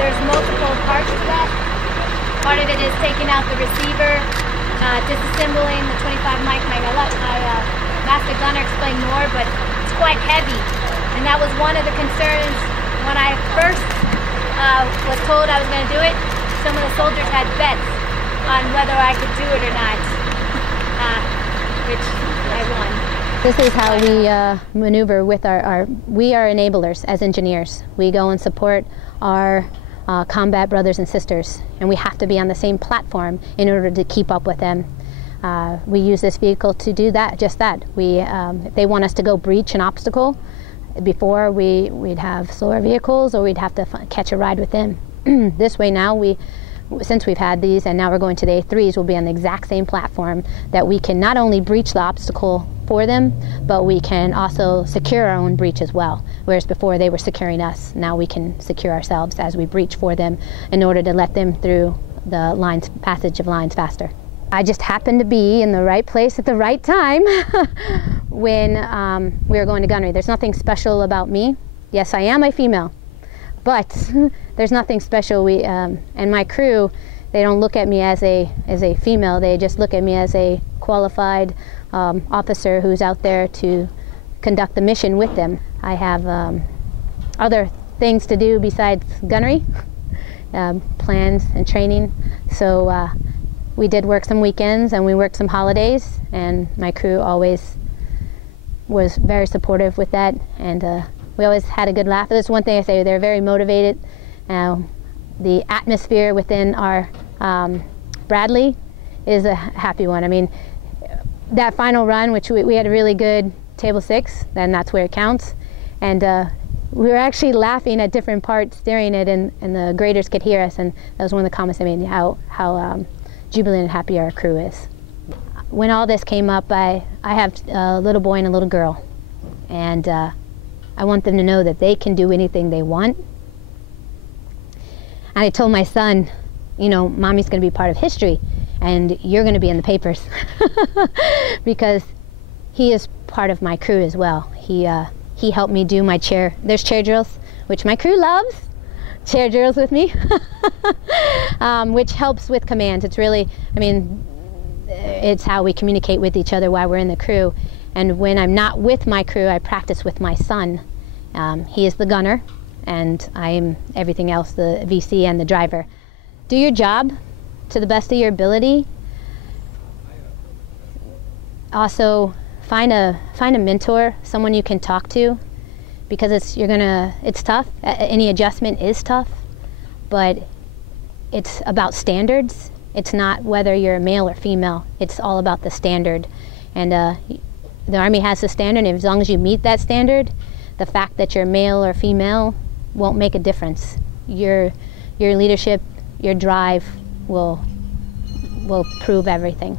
there's multiple parts to that. Part of it is taking out the receiver, disassembling the 25 mic. My master gunner explained more, but it's quite heavy. And that was one of the concerns when I first was told I was going to do it. Some of the soldiers had bets on whether I could do it or not, which I won. This is how we maneuver with we are enablers as engineers. We go and support our combat brothers and sisters, and we have to be on the same platform in order to keep up with them. We use this vehicle to do that, just that. If they want us to go breach an obstacle, before we'd have slower vehicles or we'd have to catch a ride with them. This way now, since we've had these and now we're going to the A3s, we'll be on the exact same platform that we can not only breach the obstacle for them, but we can also secure our own breach as well. Whereas before they were securing us, now we can secure ourselves as we breach for them in order to let them through the passage of lines faster. I just happened to be in the right place at the right time when we were going to gunnery. There's nothing special about me. Yes, I am a female, but there's nothing special. And my crew, they don't look at me as a female. They just look at me as a qualified officer who's out there to conduct the mission with them. I have other things to do besides gunnery, plans and training. So we did work some weekends and we worked some holidays, and my crew always was very supportive with that, and we always had a good laugh. That's one thing I say, they're very motivated. The atmosphere within our Bradley is a happy one. I mean, that final run, which we had a really good table 6, then that's where it counts, and we were actually laughing at different parts during it, and the graders could hear us, and that was one of the comments I made, how jubilant and happy our crew is. When all this came up, I have a little boy and a little girl, and I want them to know that they can do anything they want. And I told my son, you know, Mommy's going to be part of history, and you're going to be in the papers, because he is part of my crew as well. He helped me do my there's chair drills, which my crew loves. Chair drills with me, which helps with commands. It's really, I mean, it's how we communicate with each other while we're in the crew. And when I'm not with my crew, I practice with my son. He is the gunner, and I am everything else, the VC and the driver. Do your job to the best of your ability. Also, find a mentor, someone you can talk to, because it's tough. Any adjustment is tough, but it's about standards. It's not whether you're a male or female. It's all about the standard. And the Army has a standard, and as long as you meet that standard, the fact that you're male or female won't make a difference. Your leadership, your drive will prove everything.